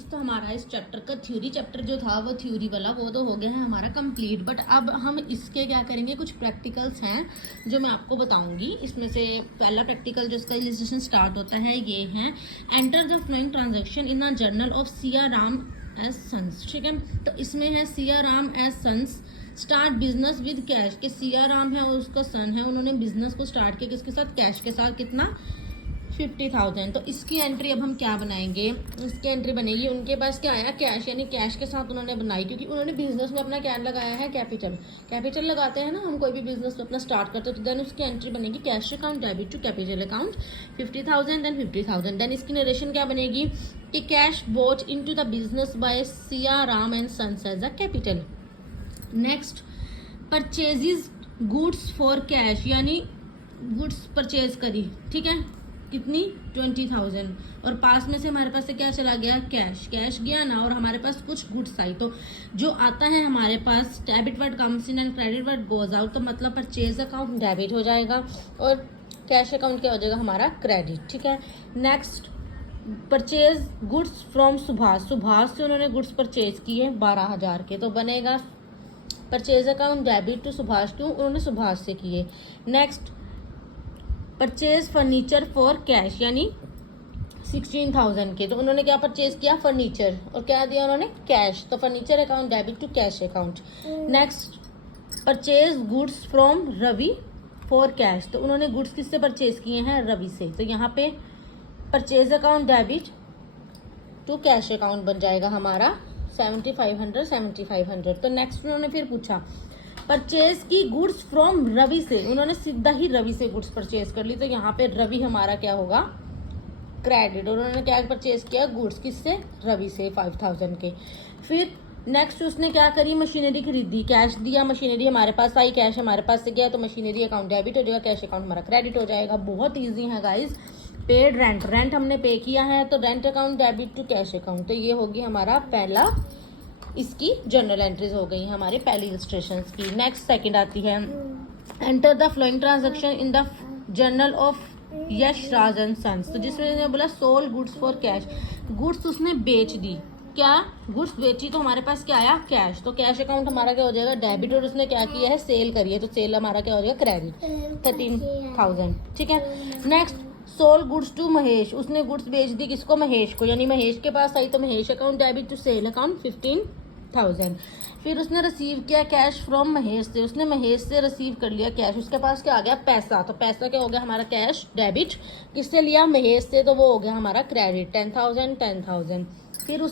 तो हमारा इस चैप्टर का थ्योरी चैप्टर जो था वो थ्योरी वाला वो तो हो गया है हमारा कंप्लीट। बट अब हम इसके क्या करेंगे, कुछ प्रैक्टिकल्स हैं जो मैं आपको बताऊंगी। इसमें से पहला प्रैक्टिकल जो इसका इलस्ट्रेशन स्टार्ट होता है ये है, enter the following transaction in the journal of Siya Ram as Sons. ठीक है, तो इसमें है Siya Ram as Sons start business with cash, के सिया राम है और उसका सन है, उन्होंने बिजनेस को स्टार्ट किया किसके साथ, कैश के साथ। कितना, 50,000। तो इसकी एंट्री अब हम क्या बनाएंगे, इसकी एंट्री बनेगी, उनके पास क्या आया, कैश, यानी कैश के साथ उन्होंने बनाई, क्योंकि उन्होंने बिजनेस में अपना क्या लगाया है, कैपिटल। कैपिटल लगाते हैं ना हम कोई भी बिजनेस अपना स्टार्ट करते हैं, तो देन उसकी एंट्री बनेगी cash account debit to capital account 50,000 then 50,000। Then इसकी नरेशन क्या बनेगी कि cash brought into the business by Siya Ram and Sons as a capital. Next, purchases goods for cash, यानी गुड्स परचेज करी, ठीक है, कितनी, 20,000। और पास में से हमारे पास से क्या चला गया, कैश। कैश गया ना, और हमारे पास कुछ गुड्स आई, तो जो आता है हमारे पास debit word comes in and credit word goes out, तो मतलब परचेज अकाउंट डेबिट हो जाएगा और कैश अकाउंट क्या हो जाएगा हमारा, क्रेडिट। ठीक है, next, purchase goods from Subhash, Subhash से उन्होंने गुड्स परचेज किए 12,000 के, तो बनेगा purchase account debit to Subhash to, उन्होंने सुभाष से किए। Next, purchase furniture for cash, यानी 16,000 के, तो उन्होंने क्या परचेज किया, फर्नीचर, और क्या दिया उन्होंने, कैश, तो furniture account debit to cash account. Next, purchase goods from Ravi for cash, तो उन्होंने गुड्स किससे परचेज किए हैं, रवि से, तो यहाँ पे purchase account debit to cash account बन जाएगा हमारा 7,500। तो नेक्स्ट उन्होंने फिर पूछा, परचेज की गुड्स फ्रॉम रवि से, उन्होंने सीधा ही रवि से गुड्स परचेज कर ली, तो यहाँ पे रवि हमारा क्या होगा, क्रेडिट, और उन्होंने क्या परचेज किया, गुड्स, किससे, रवि से 5,000 के। फिर नेक्स्ट उसने क्या करी, मशीनरी खरीदी, कैश दिया, मशीनरी हमारे पास आई, कैश हमारे पास से गया, तो मशीनरी अकाउंट डेबिट हो जाएगा, कैश अकाउंट हमारा क्रेडिट हो जाएगा। बहुत ईजी है गाइज। पेड रेंट, रेंट हमने पे किया है, तो rent account debit to cash account, तो ये होगी हमारा पहला, इसकी जनरल एंट्रीज हो गई हमारे पहली इलस्ट्रेशंस की। नेक्स्ट सेकंड आती है, enter the following transaction in the journal of Yash Raj and Sons, तो जिसमें बोला sold goods for cash, goods उसने बेच दी, क्या, गुड्स बेची, तो हमारे पास क्या आया, कैश, तो कैश अकाउंट हमारा क्या हो जाएगा, डेबिट, और उसने क्या किया है, सेल करी है, तो सेल हमारा क्या हो जाएगा, क्रेडिट 13,000। ठीक है, next, sold goods to Mahesh, उसने गुड्स बेच दी किसको, महेश को, यानी महेश के पास आई, तो Mahesh account debit to sale account 15,000। फिर उसने रिसीव किया कैश फ्रॉम महेश से, उसने महेश से रिसीव कर लिया कैश, उसके पास क्या आ गया, पैसा, तो पैसा क्या हो गया हमारा, कैश डेबिट, किससे लिया, महेश से, तो वो हो गया हमारा क्रेडिट 10,000। फिर